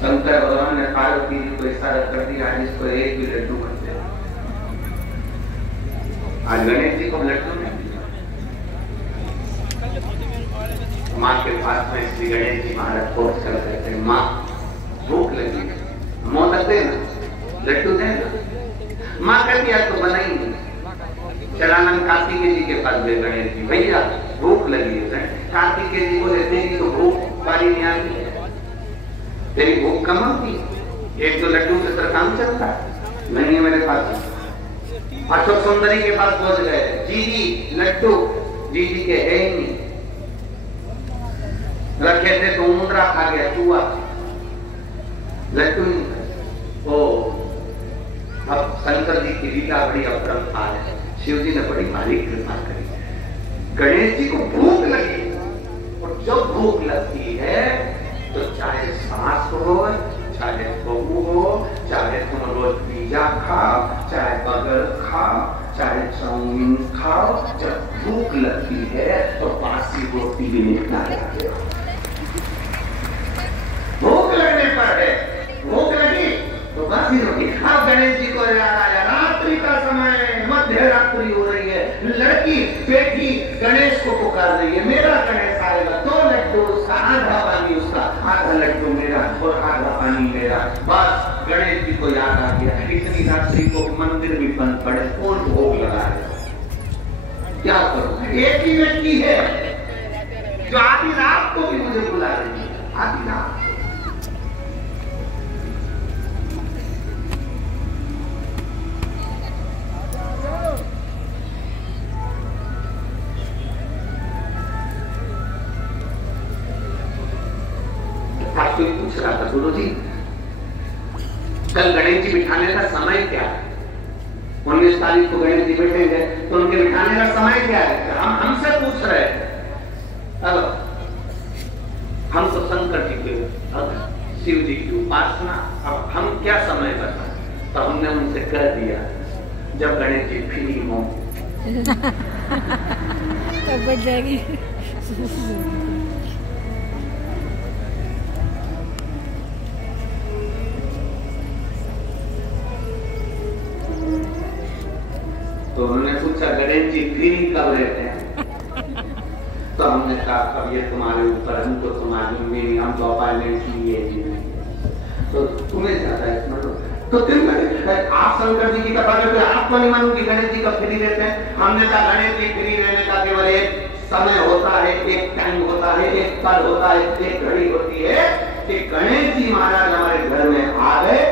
शंकर भगवान ने पार्वती जी को इशारा कर दिया, आज इसको एक भी लड्डू मत दे। आज गणेश जी को लड्डू नहीं दिया। माँ के पास में श्री गणेश जी महाराज पहुंच कर कहते हैं, माँ भूख लगी, मोदक देना, लड्डू देना। माँ कहती है तो बनाई नहीं। चलानंद कार्तिकेय जी के पास गए गणेश जी, भैया भूख लगी है। कार्तिकेय जी को लेते हैं कि तो भूख पारी नहीं आती है, तेरी भूख कम होती है, एक दो लड्डू से तेरा काम चलता है, नहीं है मेरे पास। अशोक सुंदरी के पास पहुंच गए, जी लड्डू, जी के है ही नहीं, रखे थे तो मुंद्रा खा गया चूहा, लड्डू नहीं। ओ अब शंकर जी की लीला बड़ी अपरंपार है, शिव जी ने बड़ी भारी कृपा करी। गणेश जी को भूख लगी, और जब भूख लगती है तो चाहे सास हो, चाहे बहू हो, चाहे तुम रोज पिज्जा खाओ, चाहे बर्गर खाओ, चाहे चाउमीन खाओ, जब भूख लगती है तो बासी रोटी भी निकला जाती है। भूख लगने पर है, भूख लगी तो बासी रोटी। अब गणेश जी को याद आया, रात्रि का समय, मध्य रात्रि हो रही है, लड़की बेटी गणेश को पुकार रही है, मेरा गणेश आएगा, 2 लड्डू उसका, आधा पानी उसका, आधा लड्डू मेरा और आधा पानी मेरा। बस गणेश जी को याद आ गया, इतनी रात्रि को मंदिर भी बंद पड़े, कौन भोग लगाए, क्या करूं? एक ही व्यक्ति है जो आधी रात को भी मुझे बुला रही है, आधी रात। कोई पूछ रहा था, गुरु जी कल गणेश जी बिठाने का समय क्या है? 19 तारीख को गणेश जी बैठेंगे तो उनके बिठाने का समय क्या है? हम हमसे पूछ रहे हैं। अब हम तो शंकर जी के, अब शिव जी की उपासना, अब हम क्या समय बताएं? तो हमने उनसे कह दिया जब गणेश जी फ्री हो तब बच जाएगी। तो उन्होंने पूछा गणेश जी फ्री कब रहते हैं? तो हमने कहा अब ये तुम्हारे ऊपर, हम तो तुम्हारी नहीं, हम तो अपॉइंटमेंट लिए तो तुम्हें ज्यादा है। तो आप शंकर जी की कृपा करके आपको नहीं मानू कि गणेश जी का फ्री रहते हैं। हमने कहा गणेश जी फ्री रहने का केवल एक समय होता है, एक टाइम होता है, एक पल होता है, एक घड़ी होती है कि गणेश जी महाराज हमारे घर में आ गए।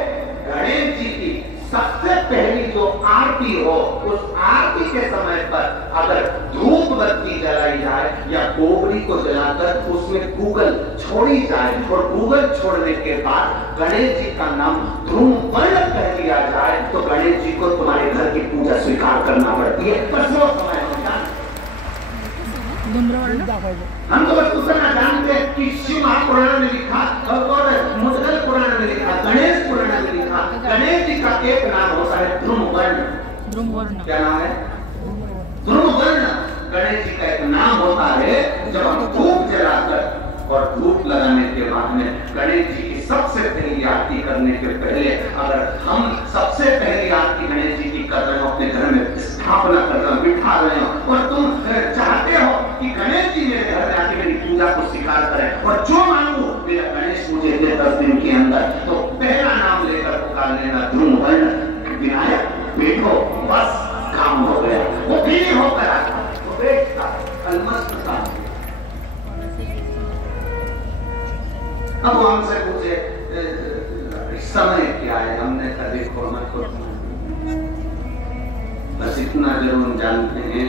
गणेश जी की सबसे पहली जो आरती हो, उस आरती के समय पर अगर धूप बत्ती जलाई जाए या गोबरी को जलाकर उसमें गूगल छोड़ी जाए और गूगल छोड़ने के बाद गणेश जी का नाम ध्रुव वर्ण कह दिया जाए तो गणेश जी को तुम्हारे घर की पूजा स्वीकार करना पड़ती है। बस वो समय होता है। हम तो बस उतना जानते हैं कि शिव महापुराण में लिखा और मुद्गल पुराण में लिखा, गणेश पुराण में लिखा, गणेश जी का एक नाम होता है ध्रुव वर्ण। क्या नाम है? ध्रुव वर्ण। गणेश जी का एक नाम होता है। जब हम धूप जलाकर और धूप लगाने के बाद में गणेश जी की सबसे पहली आरती करने के पहले अगर हम सबसे पहली आरती गणेश जी की कर रहे हो, अपने घर में स्थापना कर रहे हो, बिठा रहे हो और तुम चाहते हो कि गणेश जी मेरे घर में आके मेरी पूजा को स्वीकार करें और जो मांगू मेरा गणेश मुझे दे 10 दिन के अंदर, तो पहला नाम लेकर पुकार लेना ध्रुव वर्ण विनायक, बैठो, बस काम हो गया। वो भी नहीं होकर आता तो बैठता अलमस्त था। अब वो हमसे पूछे समय क्या है? हमने कहा देखो मत को, बस इतना जरूर हम जानते हैं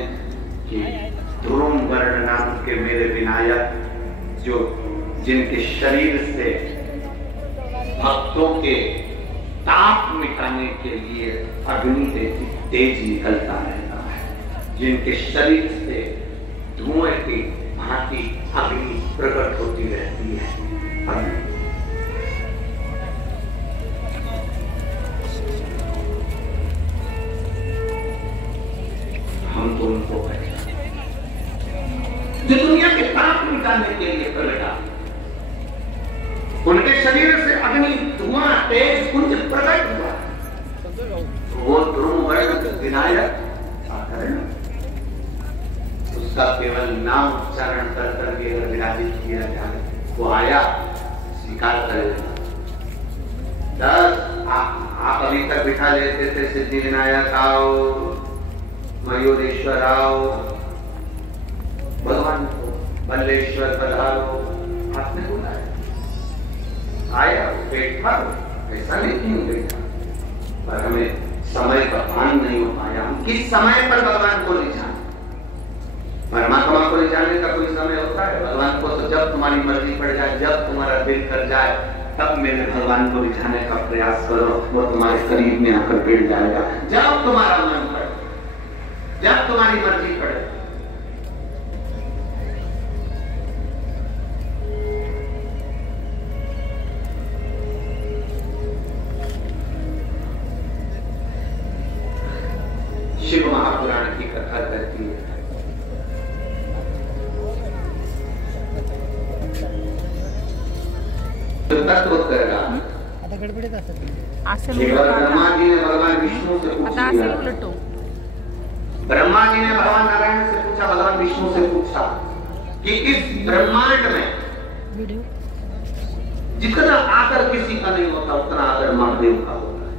कि ध्रुव वर्ण नाम के मेरे विनायक जो जिनके शरीर से भक्तों के ताप मिटाने के लिए अग्नि तेज निकलता रहता है, जिनके शरीर से धुएं की भांति अग्नि प्रकट होती रहती है। हम तो उनको जो दुनिया के ताप मिटाने के लिए प्रकटा, उनके शरीर से अग्नि धुआं तेज कुंज प्रकट हुआ। वो ध्रुव वर्ण विनायक उसका केवल नाम उच्चारण कर करके अगर विराजित किया जाए वो आया स्वीकार करेगा। 10 आप अभी तक बिठा लेते थे सिद्धि विनायक आओ, मयूरेश्वर आओ, भगवान को बल्लेश्वर पधारो, आपने बुलाया, आया बैठा, ऐसा नहीं बैठा, पर हमें समय का भान नहीं हो पाया। हम किस समय पर भगवान को ले जाए? परमात्मा को ले जाने का कोई समय होता है? भगवान को तो जब तुम्हारी मर्जी पड़ जाए, जब तुम्हारा दिल कर जाए, तब मेरे भगवान को रिझाने का प्रयास करो, वो तुम्हारे करीब में आकर बैठ जाएगा। जब तुम्हारा मन पड़े, जब तुम्हारी मर्जी पड़े। शिव महापुराण की कथा कहती है तत्व करेगा। ब्रह्मा जी ने भगवान विष्णु से पूछा, ब्रह्मा जी ने भगवान नारायण से पूछा, भगवान विष्णु से पूछा कि इस ब्रह्मांड में जितना आदर किसी का नहीं होता उतना आदर महादेव का होता है।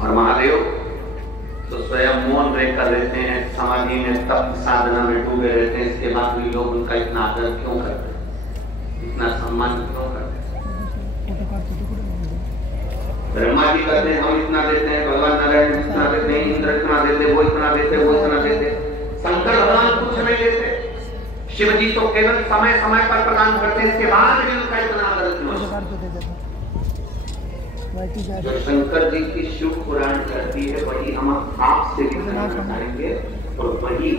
और महादेव तो स्वयं मौन रहकर रहते हैं, समाधि में तप साधना में डूबे रहते हैं, इसके बाद भी लोग उनका इतना आदर क्यों करते हैं, इतना सम्मान क्यों करते हैं? ब्रह्मा जी कहते हैं हम इतना देते हैं, भगवान नारायण इतना देते हैं, इंद्र इतना देते, वो इतना देते, वो इतना देते, शंकर भगवान कुछ नहीं देते। शिव जी तो केवल समय समय पर प्रदान करते हैं, इसके बाद भी उनका इतना आदर क्यों? जो शंकर जी की शिव पुराण करती है वही हम आपसे भी करना चाहेंगे, और वही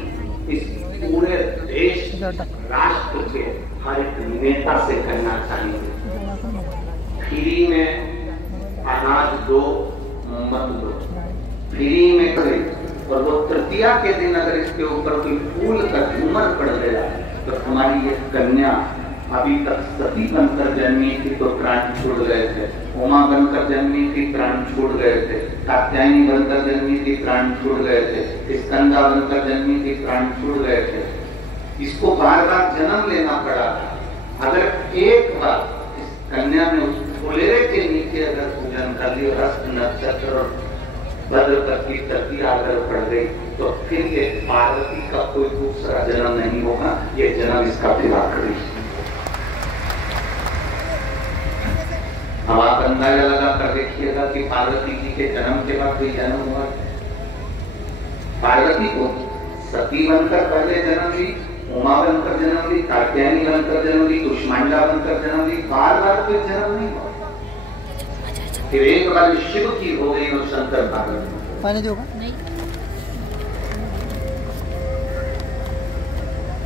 इस पूरे देश राष्ट्र के हर एक नेता से करना चाहेंगे। फ्री में अनाज दो मत दो, फ्री में करें, और वो तृतीया के दिन अगर इसके ऊपर कोई फूल का झूमर पड़ गया तो हमारी ये कन्या अभी तक सती बनकर जन्मी थी तो प्राण छोड़ गए थे, उमा बनकर जन्मी थी प्राण छोड़ गए थे, कात्यायनी बनकर जन्मी थी प्राण छोड़ गए थे, स्कंदा बनकर जन्मी थी प्राण छोड़ गए थे। इसको बार बार जन्म लेना पड़ा था। अगर एक बार इस कन्या ने उस फुलेरे के नीचे अगर पूजन कर लिया, रक्त नक्षत्र और भद्र की तृतीया अगर पड़ गई तो फिर ये पार्वती का कोई दूसरा जन्म नहीं होगा, ये जन्म इसका विवाह करेगी। अब आप अंदाजा लगा कर देखिएगा कि पार्वती जी के जन्म के बाद कोई जन्म हुआ? पार्वती को सती बनकर पहले जन्म ली, उमा बनकर जन्म ली, कात्यायनी बनकर जन्म ली, कुष्मांडा बनकर जन्म ली, बार बार कोई जन्म नहीं हुआ। फिर एक बार शिव की हो गई और शंकर पार्वती पानी दोगा नहीं।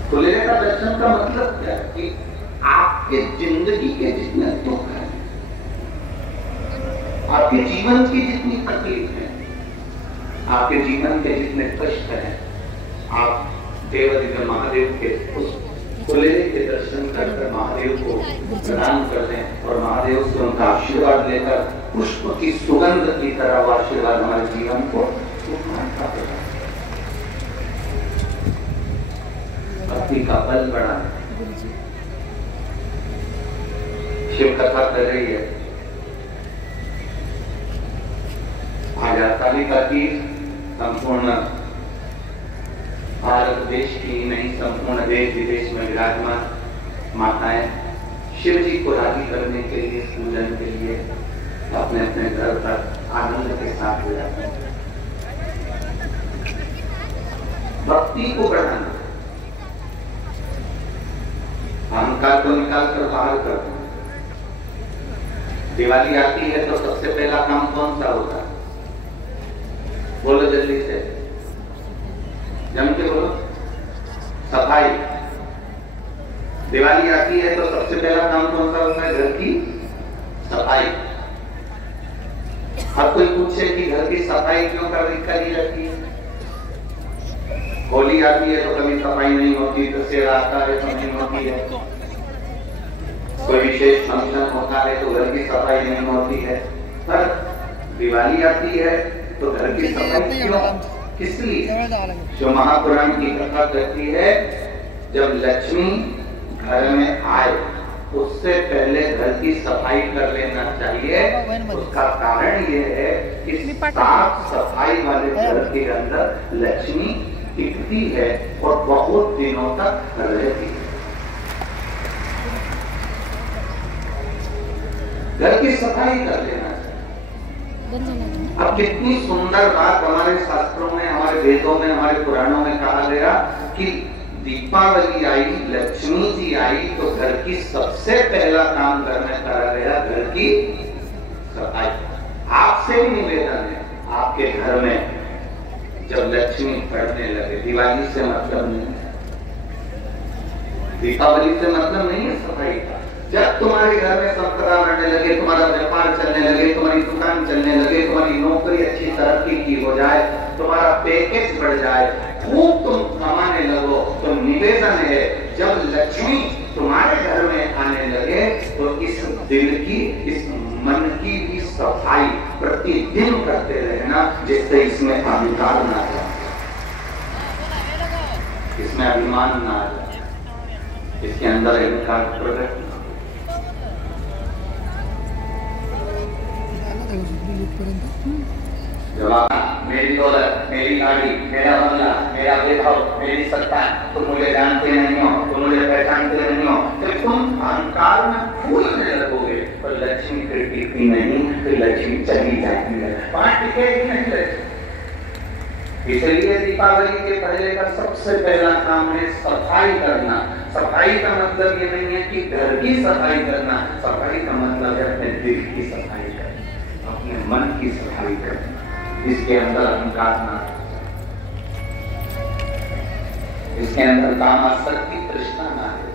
खुले का दर्शन का मतलब क्या है कि आपके जिंदगी के जितने दुख है, आपके जीवन की जितनी तकलीफ है, आपके जीवन के जितने कष्ट हैं, आप देव महादेव के उस खुले के दर्शन कर महादेव को प्रदान कर दें और महादेव से उनका आशीर्वाद लेकर पुष्प की सुगंध की तरह वो आशीर्वाद हमारे जीवन को भक्ति का बल बढ़ा है। शिव कथा कर रही है। आज हरतालिका की संपूर्ण भारत देश की नहीं, संपूर्ण देश विदेश में विराजमान माताएं शिव जी को राजी करने के लिए, पूजन के लिए अपने अपने घर पर आनंद के साथ ले जाते हैं। भक्ति को बढ़ाना, अहंकार को निकाल कर बाहर करना। दिवाली आती है तो सबसे पहला काम कौन सा होता है? बोलो जल्दी से, जम के बोलो। सफाई। दिवाली आती है तो सबसे पहला काम कौन सा होता है? घर की सफाई। अब कोई पूछे कि घर की सफाई क्यों करी रहती है? होली आती है तो कभी सफाई नहीं होती, दशहरा आता है तो नहीं होती है। कोई विशेष फंक्शन होता है तो घर की सफाई नहीं होती है, पर दिवाली आती है तो घर की सफाई क्यों, किस लिए? जो महापुराण की कथा कहती है, जब लक्ष्मी घर में आए उससे पहले घर की सफाई कर लेना चाहिए। उसका कारण ये है कि साफ सफाई वाले घर के अंदर लक्ष्मी टिकती है और बहुत दिनों तक रहती है। घर की सफाई कर लेना चाहिए। अब कितनी सुंदर बात हमारे शास्त्रों में, हमारे वेदों में, हमारे पुराणों में कहा गया कि दीपावली आई, लक्ष्मी जी आई तो घर की सबसे पहला काम घर में करा गया घर की सफाई। आपसे भी निवेदन है, आपके घर में जब लक्ष्मी पढ़ने लगे, दिवाली से मतलब नहीं है, दीपावली से मतलब नहीं है सफाई का। जब तुम्हारे घर में संपदा बढ़ने लगे, तुम्हारा व्यापार चलने लगे, तुम्हारी दुकान चलने लगे, तुम्हारी नौकरी अच्छी तरक्की की हो जाए, तुम्हारा पैकेज बढ़ जाए, खूब तुम कमाने लगो, तो निवेदन है जब लक्ष्मी तुम्हारे घर में आने लगे तो इस दिल की, इस मन की भी सफाई प्रतिदिन करते रहना, जिससे इसमें अहंकार ना जाए, इसमें अभिमान ना आ जाए, इसके अंदर अहंकार प्रकट। मेरी दौलत, मेरी गाड़ी, मेरा बंगला, मेरा वैभव, मेरी सत्ता, तुम मुझे जानते नहीं हो, तुम मुझे पहचानते नहीं हो, तो तुम अहंकार में फूलने लगोगे, और लक्ष्मी फिर टिकती नहीं, फिर लक्ष्मी चली जाती है, वहां टिकेगी नहीं लक्ष्मी। इसलिए दीपावली के पहले का सबसे पहला काम है सफाई करना। सफाई का मतलब ये नहीं है कि घर की सफाई करना, सफाई का मतलब है अपने दिल की सफाई करना, अपने मन की सफाई करना, इसके अंदर अहंकार ना, इसके अंदर कामासक्ति, तृष्णा ना है।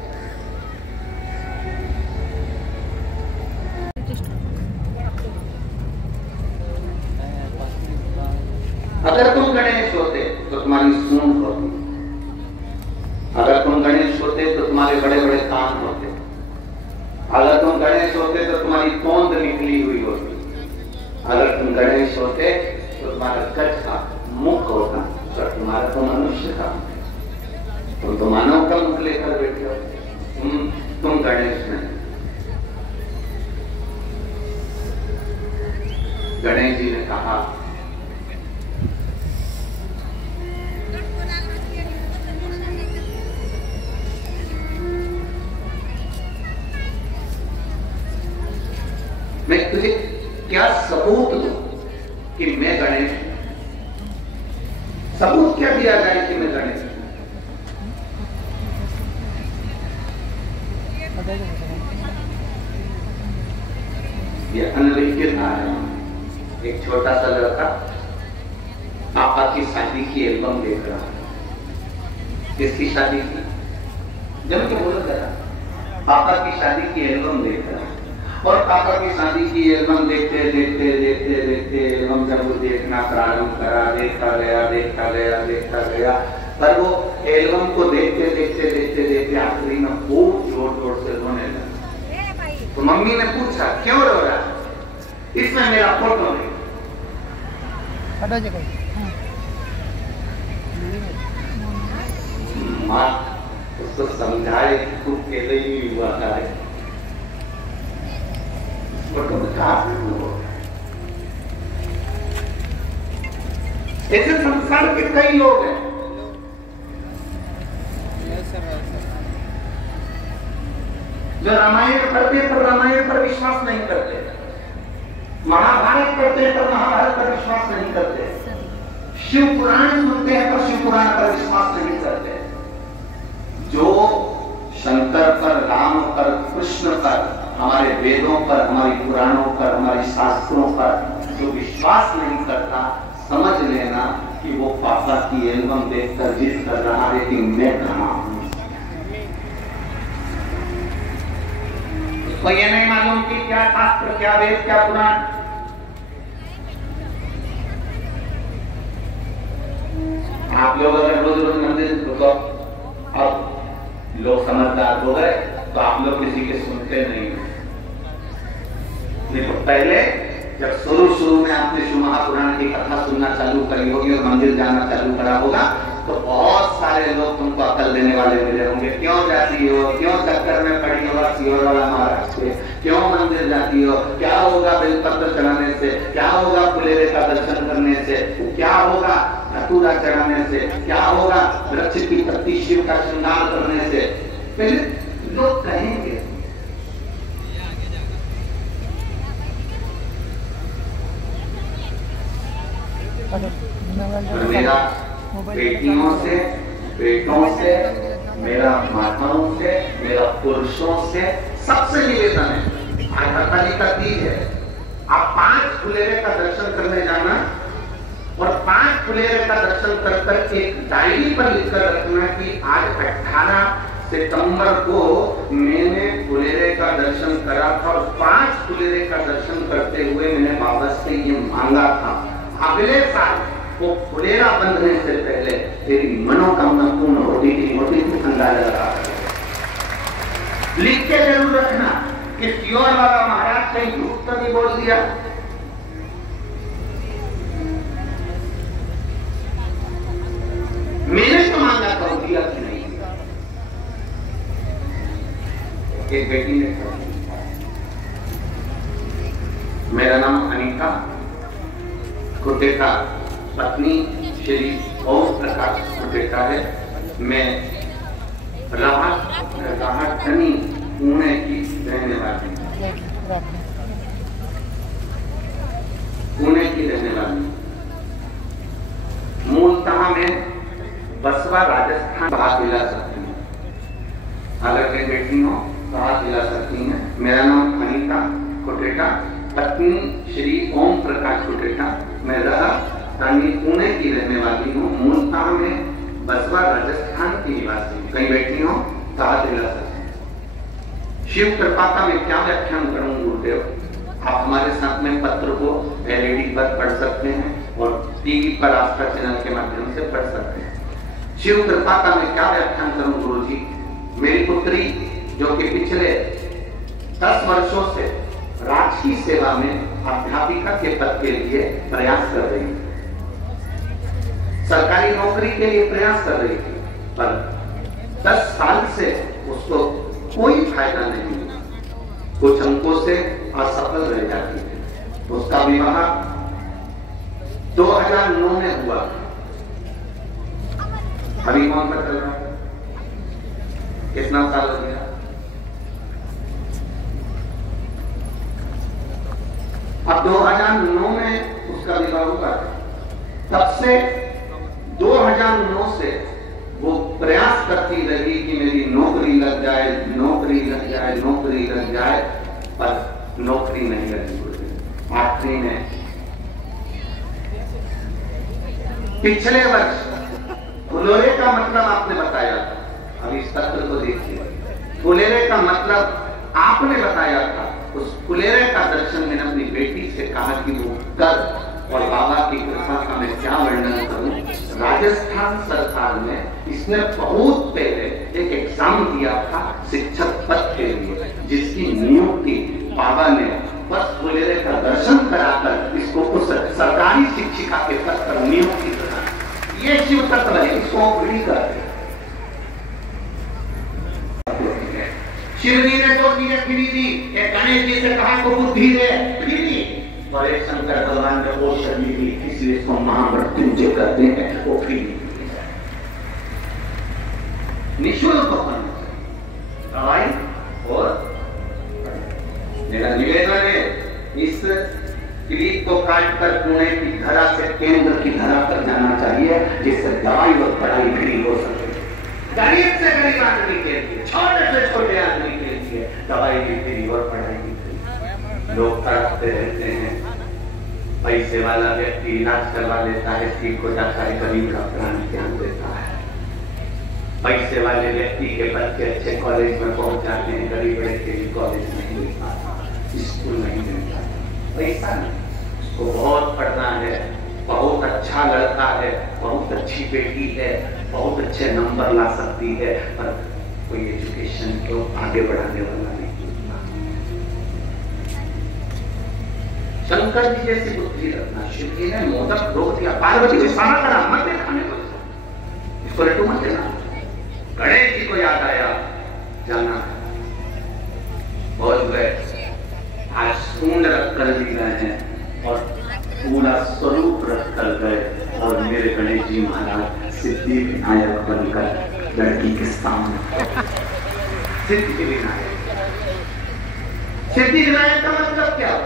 अगर तुम गणेश होते तो तुम्हारी सूंड होती, अगर तुम गणेश होते तो तुम्हारे बड़े बड़े कान होते, अगर तुम गणेश होते तो तुम्हारी तोंद निकली हुई होती, अगर तुम गणेश होते तो तुम्हारा कच्छ का मुख होता, तो तुम्हारा तो मनुष्य का, तो मानव का मुख लेकर बैठे हो, तुम गणेश नहीं। गणेश जी ने कहा मैं तुझे क्या सबूत दूं कि मैं गणेश हूं? सबूत क्या दिया जाए कि मैं गणेश हूं? ये अनलिखित है। एक छोटा सा लड़का पापा की शादी की एल्बम देख रहा है। किसकी शादी की? जब क्या बोला जरा, पापा की शादी की एल्बम देख रहा है, और पापा की शादी की एल्बम देखते देखते देखते देखते एल्बम जब वो देखना प्रारंभ करा, देखता गया देखता गया देखता गया, पर वो एल्बम को देखते देखते देखते देखते आखिरी में खूब जोर जोर से रोने लगा। तो मम्मी ने पूछा क्यों रो रहा है? इसमें मेरा फोटो नहीं। माँ उसको समझाए तू अकेले ही हुआ था, ऐसे संसार के कई लोग हैं जो रामायण पढ़ते पर रामायण पर विश्वास नहीं करते, महाभारत पढ़ते पर महाभारत पर विश्वास नहीं करते, शिव पुराण सुनते हैं पर शिव पुराण पर विश्वास नहीं करते। जो शंकर पर, राम पर, कृष्ण पर, हमारे वेदों पर, हमारी पुराणों पर, हमारे शास्त्रों पर जो विश्वास नहीं करता, समझ लेना कि वो पापा की एल्बम देखकर जिद कर रहा है कि मैं कहां हूं। उसको ये नहीं मालूम कि क्या शास्त्र, क्या वेद, क्या पुराण। आप लोग अगर रोज रोज मंदिर तो अब लोग समझदार हो गए, तो आप लोग किसी के सुनते नहीं हो। देखो पहले जब शुरू में आपने शिव महापुराण की कथा सुनना चालू करी होगी और मंदिर जाना चालू करा होगा तो बहुत सारे लोग तुमको अकल देने वाले मिले होंगे। क्यों जाती हो, क्यों चक्कर में पड़ी हो सीहोर वाला महाराज से, क्यों मंदिर जाती हो, क्या होगा बेलपत्र चढ़ाने से, क्या होगा फुलेरे का दर्शन करने से, क्या होगा धतूरा चढ़ाने से, क्या होगा वृक्ष की पत्ती शिव का श्रृंगार करने से। पहले लोग कहेंगे। मेरा बेटियों से, बेटों से, मेरा माताओं से, मेरा पुरुषों से सबसे निवेदन है, आज हरताली का तीज है, आप 5 फुलेरे का दर्शन करने जाना और 5 फुलेरे का दर्शन कर कर एक डायरी पर लिखकर रखना कि आज 18 सितंबर को मैंने फुलेरे का दर्शन करा था और 5 फुलेरे का दर्शन करते हुए मैंने बाबा से ये मांगा था, अगले साल वो फुलेरा बंधने से पहले तेरी मनोकामना पूर्ण होती थी, अंदाजा लगा लिख के जरूर रखना कि सीहोर वाला महाराज कहीं झूठ तो नहीं बोल दिया। मैंने तो मांगा था, दिया कि नहीं। एक बेटी ने कहा, मेरा नाम अनीता कुटेका, पत्नी श्री ओम प्रकाश कुटेका है, मैं राहतनी पुणे की रहने वाली हूँ, पुणे की रहने वाली हूँ। मूलतः मैं बसवा राजस्थान बात दिला सकती हूँ, अगर मैं बेटी हूँ बात दिला सकती है। मेरा नाम अनीता कुटेका, पत्नी श्री ओम प्रकाश कुटेका, मैं राजस्थानी पुणे की रहने वाली हूँ, मूलतः में बसवा राजस्थान की निवासी हूँ। कहीं बैठी हूँ कहा दिला सकती। शिव कृपा का मैं क्या व्याख्यान करूँ गुरुदेव, आप हमारे साथ में पत्र को एलईडी पर पढ़ सकते हैं और टीवी पर आस्था चैनल के माध्यम से पढ़ सकते हैं। शिव कृपा का मैं क्या व्याख्यान करूँ गुरु जी। मेरी पुत्री जो कि पिछले 10 वर्षों से राजकीय सेवा में अध्यापिका के पद के लिए प्रयास कर रही थी, सरकारी नौकरी के लिए प्रयास कर रही थी, पर 10 साल से उसको कोई फायदा नहीं मिला, कुछ अंकों से असफल रह जाती थी। उसका विवाह 2009 में हुआ, अभी कौन सा चल रहा है, कितना साल हो गया, अब 2009 में उसका विवाह हुआ। तब से 2009 से वो प्रयास करती रही कि मेरी नौकरी लग जाए, नौकरी लग जाए, नौकरी लग जाए, पर नौकरी नहीं लगी। आखिरी में पिछले वर्ष फुलेरे का मतलब आपने बताया था, अब इस पत्र को देखिए, फुलेरे का मतलब आपने बताया था। उस फुलेरे का दर्शन मैंने अपनी बेटी से कहा कि वो कर, और बाबा की कृपा का मैं क्या वर्णन करूं। राजस्थान सरकार में इसने बहुत पहले एक एग्जाम दिया था शिक्षक पद के लिए, जिसकी नियुक्ति बाबा ने बस फुलेरे का दर्शन कराकर इसको उस सरकारी शिक्षिका के पद पर नियुक्ति करा। ये शिव तत्व है, इसको पीढ़ी करते। शिवजी ने जो चीजें फिरी दी, गणेश जी से कहा को बुद्धि दे, फिरी, और एक शंकर भगवान ने वो शक्ति दी, इसलिए इसको महामृत्युंजय कहते हैं, वो फिरी निःशुल्क दवाई। और मेरा निवेदन है, इस क्लिप को काटकर पुणे की धरा से केंद्र की धरा पर जाना चाहिए, जिससे दवाई और पढ़ाई फ्री हो सके। गरीब से गरीब आदमी के लिए, छोटे से छोटे आदमी के लिए दवाई भी फ्री और पढ़ाई भी फ्री। लोग तड़पते रहते हैं, पैसे वाला व्यक्ति इलाज करवा लेता है, ठीक हो जाता है, गरीब का प्राण ध्यान देता है। पैसे वाले व्यक्ति के बच्चे अच्छे कॉलेज में पहुंच जाते हैं, गरीब व्यक्ति के कॉलेज नहीं मिल पाता, स्कूल नहीं मिल पाता, पैसा नहीं। उसको बहुत पढ़ना है, बहुत अच्छा लड़का है, बहुत अच्छी बेटी है, बहुत अच्छे नंबर ला सकती है, पर कोई एजुकेशन को आगे बढ़ाने वाला नहीं। शंकर जी जैसी बुद्धि रखना। शिव जी ने मोदक रोक दिया, पार्वती को इशारा करा मत दे खाने को, इसको लड्डू मत देना। गणेश जी को याद आया जाना बहुत गए, आज सूंड रख कर भी गए हैं और पूरा स्वरूप रख कर गए और मेरे गणेश जी महाराज सिद्धि विनायक बनकर लड़की के सामने। सिद्धि विनायक, सिद्धि विनायक का मतलब क्या?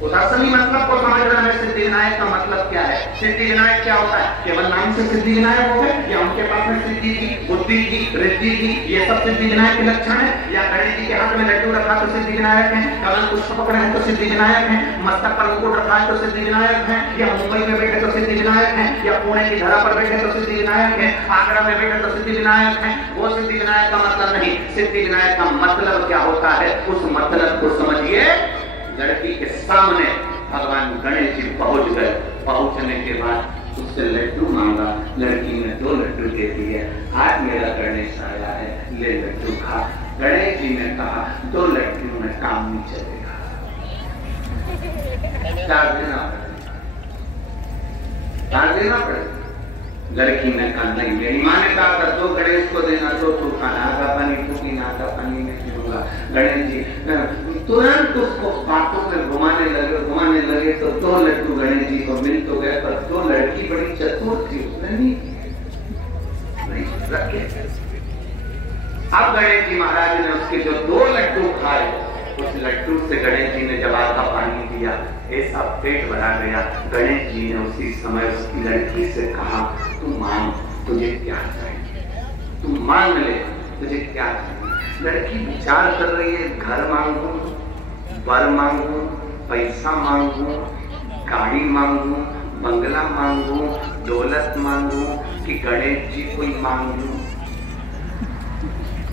उस असली मतलब को समझना है। सिद्धि विनायक का मतलब क्या है? सिद्धि विनायक क्या होता है? केवल नाम से सिद्धि विनायक हो गए, या उनके पास में सिद्धि थी, बुद्धि थी, रिद्धि थी, ये सब सिद्धि विनायक के लक्षण है? या गणेश जी के हाथ में लड्डू रखा तो सिद्धि विनायक है, कमल पुष्प पकड़े हैं तो सिद्धि विनायक है, मस्तक पर मुकुट रखा है तो सिद्धि विनायक है, या मुंबई में बैठे तो सिद्धि विनायक है, या पुणे की धरा पर बैठे तो सिद्धि विनायक है, आगरा में बैठे तो सिद्धि विनायक है? वो सिद्धि विनायक का मतलब नहीं। सिद्धि विनायक का मतलब क्या होता है? उस मतलब को समझिए। लड़की के सामने भगवान गणेश जी पहुंच गए, पहुंचने के बाद उससे लड्डू मांगा, लड़की ने 2 लड्डू दे दिए। आज मेरा गणेश आया है, ले लड्डू खा। गणेश जी ने कहा 2 लड्डू में काम नहीं चलेगा, 4 देना पड़ेगा। लड़की ने कहा नहीं, मेरी माँ ने कहा था 2 गणेश को देना, 2 तू खाना, आधा पानी तू पीना, आधा पानी में पीऊंगा। गणेश जी तुरंत उसको बातों में घुमाने लगे तो 2 लड्डू गणेश जी को मिल तो गए, पर 2 लड़की बड़ी चतुर थी, उसने नहीं रखे। अब गणेश जी महाराज ने उसके जो 2 लड्डू खाए, उस लड्डू से गणेश जी ने जब आधा पानी दिया, ऐसा पेट भरा गया। गणेश जी ने उसी समय उसकी लड़की से कहा तू मांग, तुझे क्या चाहिए, तू मांग ले, तुझे क्या चाहिए। लड़की विचार कर रही है, घर मांगू, वर मांगू, पैसा मांगू, गाड़ी मांगू, बंगला मांगू, दौलत मांगू कि गणेश जी को ही मांगू।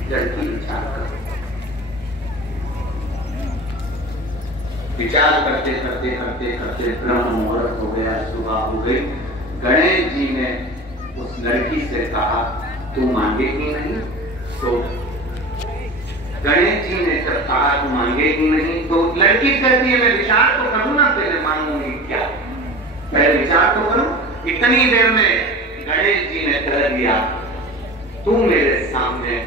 लड़की विचार कर, विचार करते करते करते करते ब्रह्म मुहूर्त हो गया, सुबह हो गई। गणेश जी ने उस लड़की से कहा तू मांगेगी नहीं? तो गणेश जी ने जब कहा तू मांगेगी नहीं, तो लड़की कहती है मैं विचार तो करूं ना, पहले मांगूंगी क्या, पहले विचार तो करूं। इतनी देर में गणेश जी ने कह दिया तू मेरे सामने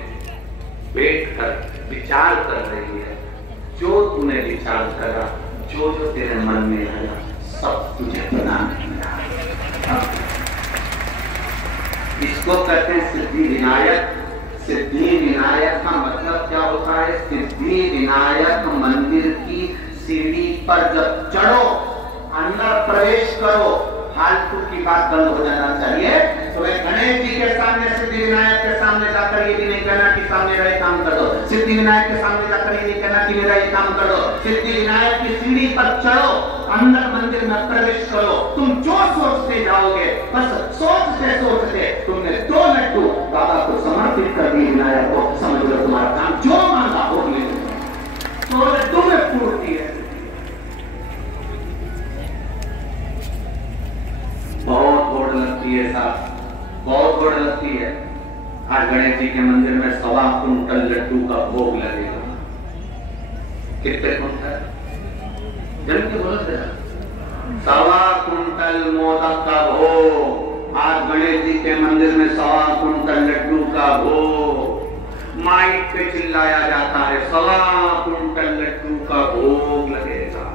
बैठकर विचार कर रही है, जो तूने विचार करा, जो जो तेरे मन में आया, सब तुझे प्रदान किया। इसको कहते हैं सिद्धि विनायक। सिद्धि विनायक का मतलब क्या होता है? सिद्धि विनायक मंदिर की सीढ़ी पर जब चढ़ो, अंदर प्रवेश करो, फालतू की बात बंद हो जाना चाहिए। तो गणेश जी के सामने, सिद्धि विनायक के सामने जाकर ये भी नहीं कहना कि सामने मेरा ये काम कर दो, सिद्धि विनायक के सामने जाकर ये नहीं कहना कि मेरा ये काम कर दो। सिद्धि विनायक की सीढ़ी पर चढ़ो, अंदर मंदिर में प्रवेश करो, तुम जो सोचते जाओगे, बस सोचते सोचते तुमने 2 लड्डू बाबा को समर्पित कर दिए, विनायक को, समझ लो तुम्हारा काम जो मांगा हो ले। तो लड्डू में पूर्ति है। बहुत होड़ लगती है साहब, बहुत होड़ लगती है। आज गणेश जी के मंदिर में 1.25 कुंटल लड्डू का भोग लगेगा। कितने कुंटल? जल्दी बोलो जरा। 1.25 कुंटल मोदक का भोग। आज गणेश जी के मंदिर में 1.25 कुंटल लड्डू का भोग। माइक पे चिल्लाया जाता है 1.25 कुंटल लड्डू का भोग लगेगा।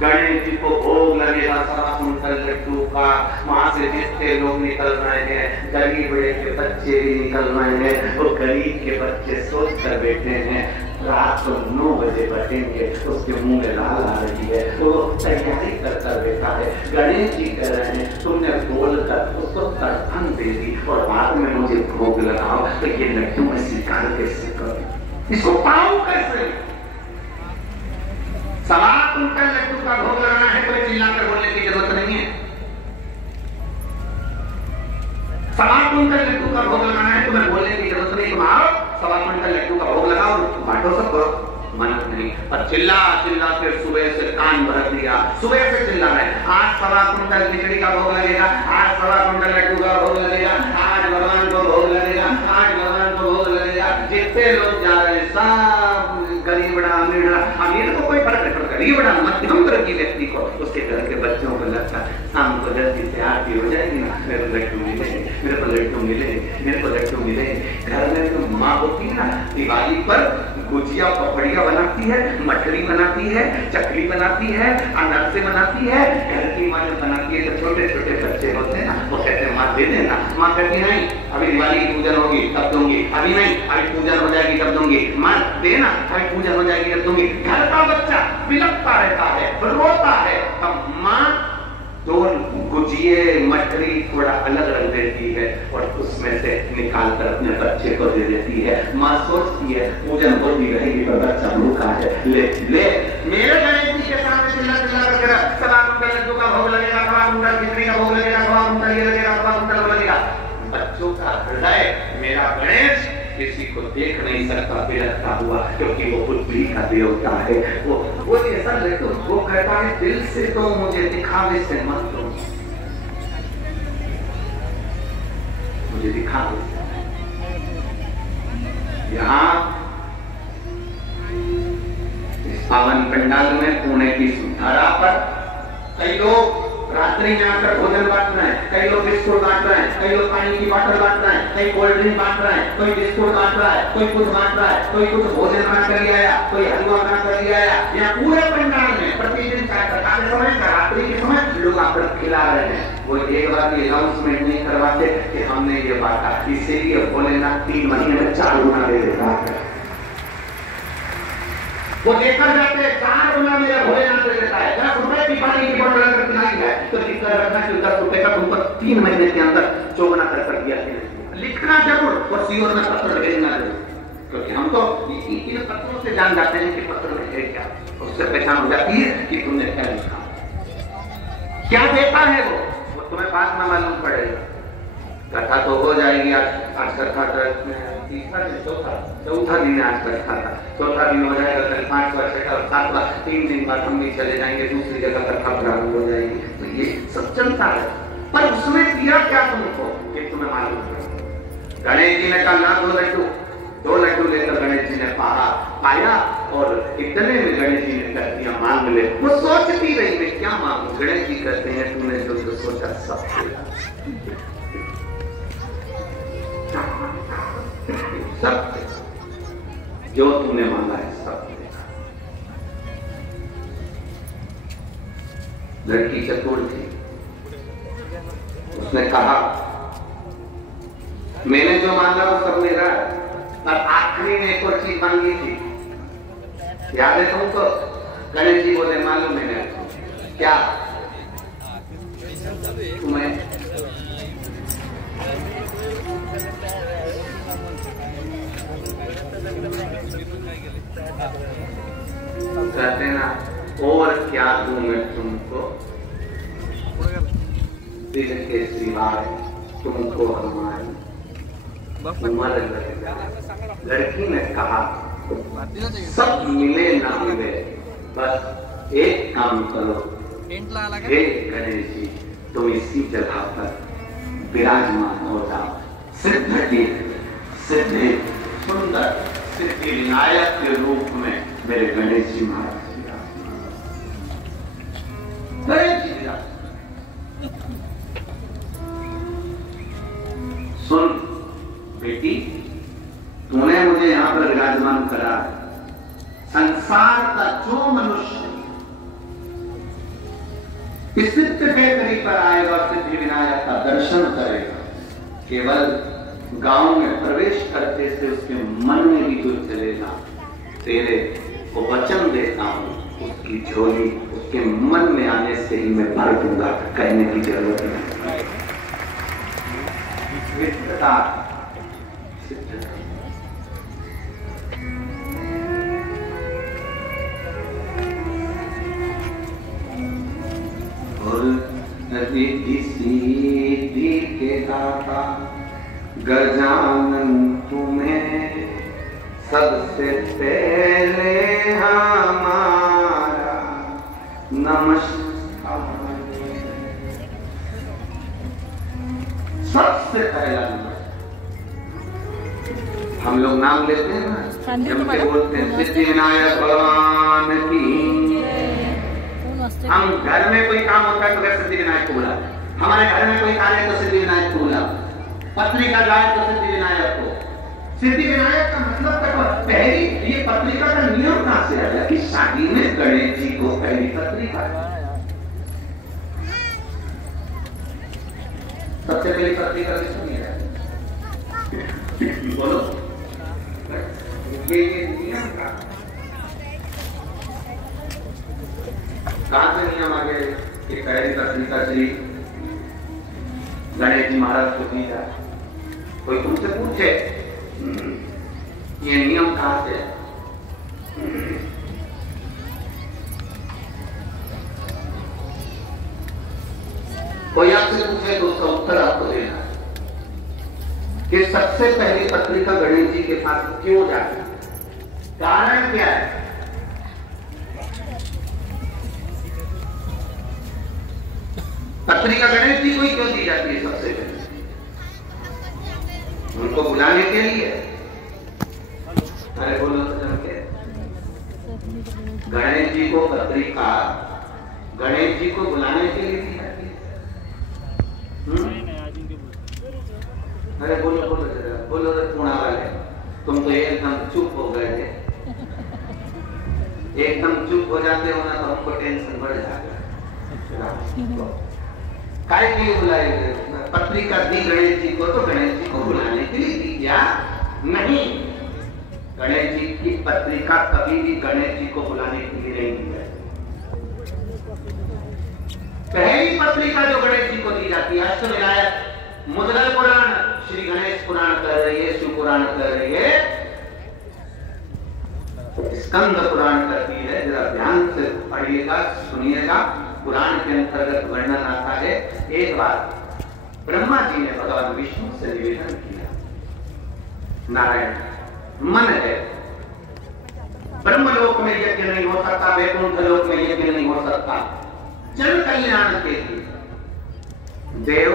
गणेश जी को भोग लगेगा 1.25 कुंटल लड्डू का। वहां से जितने लोग निकल रहे हैं, गरीब बड़े के बच्चे भी निकल रहे हैं। वो गरीब के बच्चे सोच कर बैठे हैं रात को 9 बजे बटेंगे, उसके मुंह में लाल आ रही है, वो तैयारी कर बैठा है। गणेश जी कह रहे हैं तुमने बोलकर उसको तड़पन दे दी और बाद में मुझे भोग लगाओ, तो ये लड्डू में स्वीकार कैसे करो, इसको पाऊं कैसे? 1.25 कुंटल लड्डू का भोग लगाना है, कोई चिल्लाकर बोलने की जरूरत नहीं है। 1.25 कुंटल लड्डू का भोग लगाना है, तुम्हें बोलने की जरूरत नहीं। तुम आओ 1.25 कुंटल लड्डू का भोग लगाओ, बांटो सबको, मना नहीं। पर चिल्ला चिल्ला के सुबह से कान भर दिया, सुबह से चिल्ला रहे आज 1.25 कुंटल खिचड़ी का भोग लगेगा, आज 1.25 कुंटल लड्डू का भोग लगेगा, आज भगवान को भोग लगेगा, आज भगवान को भोग लगेगा। जितने लोग जा रहे हैं सब गरीब बड़ा अमीर अमीर को कोई फर्क नहीं पड़ता, गरीब बड़ा मध्यम वर्ग की व्यक्ति को उसके घर के बच्चों को लगता शाम को जल्दी से आरती हो जाएगी ना, मेरे को लड्डू मिले, मेरे को लड्डू मिले, मेरे को लड्डू मिले। घर में जो माँ होती है ना, दिवाली पर गुजिया पपड़िया बनाती है, मठरी बनाती है, चकली बनाती है, अनारसे बनाती है। घर की माँ जब बनाती है तो छोटे छोटे बच्चे होते हैं ना, वो कहते हैं माँ दे देना। माँ कहती नहीं, अभी दिवाली की पूजन होगी तब दूंगी, अभी नहीं, अभी पूजन हो जाएगी तब दूंगी। माँ देना, अभी पूजन हो जाएगी तब दूंगी। घर का बच्चा बिलखता रहता है, रोता है, तब माँ दो गुजिये मठरी थोड़ा अलग रख देती है और उसमें से निकाल कर अपने बच्चे को दे देती है। माँ सोचती है पूजन होती रहेगी पर बच्चा भूखा है, ले ले मेरे गणेश जी के सामने चिल्ला चिल्ला कर सवा कुंटल लड्डू का भोग लगेगा, सवा कुंटल खिचड़ी का भोग लगेगा, सवा कुंटल ये लगेगा, सवा कुंटल वो लगेगा। बच्चों का हृदय मेरा गणेश किसी को देख नहीं सकता बिलखता हुआ, क्योंकि वो बुद्धि का देवता है। वो ऐसा लड्डू वो कहता है दिल से तो मुझे दिखावे से मत दो, मुझे दिखावे से। यहाँ इस पावन पंडाल में पुणे की सुधारा पर कई लोग रात्रि में आकर भोजन बांट रहे हैं, कई लोग बिस्कुट बांट रहे हैं, कई लोग पानी की बोतल बांट रहे हैं, कई कोल्ड ड्रिंक बांट रहे हैं, कोई बिस्कुट बांट रहा है, कोई कुछ बांट रहा है, कोई कुछ भोजन बना कर ले आया, कोई हलवा बना कर ले आया। यहाँ पूरे पंडाल में प्रतिदिन चाय के समय रात्रि के समय लोग आकर खिला रहे हैं। वो एक बार भी अनाउंसमेंट नहीं करवाते कि हमने ये बांटा, इसीलिए भोलेनाथ 3 महीने में 4 गुना दे देता है। वो देखकर जाते हैं 4 गुना मेरे भोलेनाथ दे देता है। 10 रुपए की पानी की बोतल अगर पिलाई है तो लिखकर रखना कि 10 रुपए का तुमको 3 महीने के अंदर 4 गुना कर दिया। लिखना जरूर और सीओ में पत्र भेजना जरूर, क्योंकि हम तो इन पत्रों से जान जाते हैं कि पत्र में है क्या, उससे पहचान हो जाती है कि तुमने क्या लिखा, क्या देता है वो तुम्हें बाद में मालूम पड़ेगा। कथा तो हो जाएगी आज कथा तीसरा दिन चौथा दिन आज कथा था, चौथा दिन हो जाएगा, कल 5वां 6वां और 7वां 3 दिन बाद हम भी चले जाएंगे, दूसरी जगह कथा प्रारंभ हो जाएगी। तो ये सब चलता है, पर उसमें दिया क्या तुमको कि तुम्हें मालूम पड़े। गणेश जी ने कहा ना 2 लड्डू लेकर गणेश जी ने पाया और इतने में गणेश जी ने कह दिया मांग ले। वो सोचती रही मैं क्या मांगू, गणेश जी कहते हैं तुमने जो जो सोचा सब सब जो तुमने मांगा है सब देगा। लड़की चतुर थी, उसने कहा मैंने जो मांगा वो सब मेरा है, और आखिरी में एक और चीज मांगी थी, याद है तुमको? गणेश जी बोले मालूम है क्या तुम्हें? कहते ना और क्या दूं मैं तुमको, दिल के सिवाय तुमको हमारी उम्र लगेगा। लड़की ने कहा सब मिले ना मिले, बस एक काम करो, हे गणेश जी तुम इसी जगह पर विराजमान हो जाओ। सिद्ध सुंदर सिद्धि विनायक के रूप में मेरे गणेश जी महाराज सुन बेटी, तूने मुझे यहां पर विराजमान करा है। संसार का जो मनुष्य इस सिद्ध बेकरी पर आएगा, सिद्धि विनायक का दर्शन करेगा, केवल गांव में प्रवेश करते से उसके मन में भी कुछ चलेगा। तेरे को वचन देता हूं, उसकी झोली उसके मन में आने से ही मैं भर दूंगा, कहने की जरूरत नहीं। सीधी के दाता गजानन तुम्हें सबसे पहले हमारा नमस्कार। सबसे पहला नमस्कार हम लोग नाम लेते हैं ना, जब के बोलते हैं सिद्धि विनायक भगवान की। हम घर में कोई काम होता है तो घर सिद्धि विनायक को बुला, हमारे घर में कोई कार्य है तो सिद्धि विनायक को बुला, पत्रिका जाए तो सिद्धि विनायक को। सिद्धि विनायक का मतलब पहली ये पत्रिका का नियम कहां से आया कि शादी में गणेश जी को पहली पत्रिका, सबसे पहली पत्रिका किसको मिला? बोलो, ये नियम का कहां से नियम आ गए कि पहली पत्रिका श्री गणेश जी महाराज को दी जाए? कोई तुमसे पूछे ये नियम कहां से? कोई आपसे पूछे तो उसका उत्तर आपको देना कि सबसे पहली पत्रिका गणेश जी के पास क्यों जाती? कारण क्या है? पत्रिका गणेश जी को ही क्यों दी जाती है सबसे पहले? उनको बुलाने के लिए। अरे बोलो तो जम के, गणेश जी को पत्रिका गणेश जी को बुलाने के लिए दी जाती है। अरे बोलो बोलो बोलो पुणा वाले, तुम तो एकदम चुप हो गए थे। एकदम चुप हो जाते हो ना तो हमको टेंशन बढ़ जाता। काय के लिए बुलाए गए? पत्रिका दी गणेश जी को तो गणेश जी को बुलाने के लिए दी क्या? नहीं, गणेश जी की पत्रिका कभी भी गणेश जी को बुलाने के लिए नहीं दी जाती। पहली पत्रिका जो गणेश जी को दी जाती है, अष्टविनायक मुद्गल पुराण, श्री गणेश पुराण कर रही है, शिव पुराण कर रही है, स्कंद पुराण करती है। जरा ध्यान से पढ़िएगा, सुनिएगा। पुराण के अंतर्गत वर्णन आता है, एक बार ब्रह्मा जी ने भगवान विष्णु से निवेदन किया, नारायण मन है, ब्रह्मलोक में यज्ञ नहीं हो सकता, वैकुंठ लोक में यज्ञ नहीं हो सकता, जन कल्याण के लिए देव,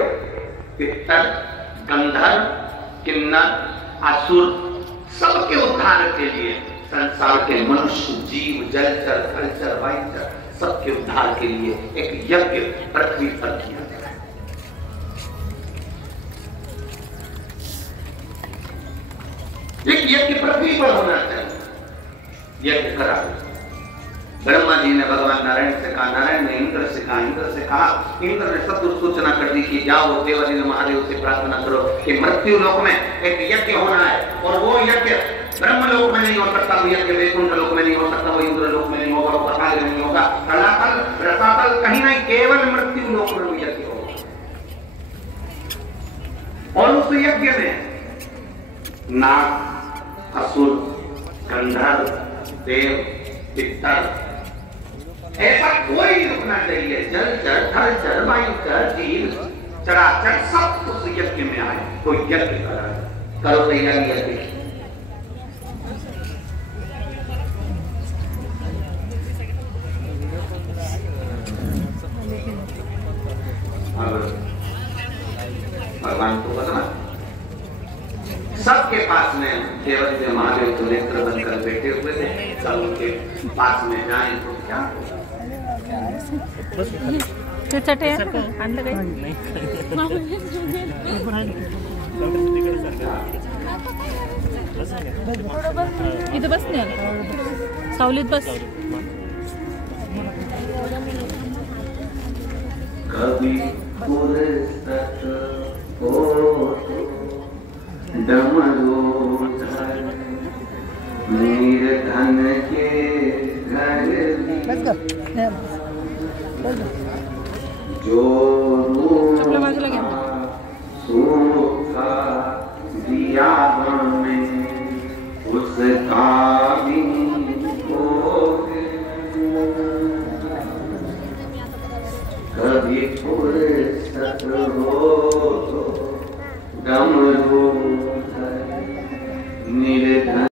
पितर, गंधर्व, किन्नर, असुर सबके उद्धार के लिए, संसार के मनुष्य, जीव, जलचर, थलचर, वायुचर सबके उद्धार के लिए एक यज्ञ पृथ्वी पर किया गया। एक यज्ञ पृथ्वी पर होना चाहिए। यज्ञ करा ब्रह्मा जी ने भगवान नारायण से कहा, नारायण ने इंद्र से कहा, इंद्र से कहा, इंद्र ने सब सूचना कर दी कि जाओ देवाजी ने महादेव से प्रार्थना करो कि मृत्यु लोक में एक यज्ञ होना है, और वो यज्ञ ब्रह्मलोक में नहीं हो सकता, वो यज्ञ वैकुंठ लोक में नहीं हो सकता, वो इंद्र लोक में नहीं होगा, वो पाताल में नहीं होगा, तलातल रसातल कहीं नहीं, केवल मृत्यु लोक में वो यज्ञ होगा। और उस यज्ञ में नाग, असुर, गंधर्व, देव, पितर ऐसा कोई रुकना चाहिए, जल चर, थल चर, वायु चर, जीव, चराचर सब उस यज्ञ में आए, तो यज्ञ करो तैयारी यज्ञ की। भगवान को बताना, सबके पास में देवदेव महादेव तो नेत्र बनकर बैठे हुए थे, सब उनके पास में जाए तो क्या चटे इथं बस नाही सावलीत बस. कभी फुर्सत हो डमरूधर निर्धन के घर जो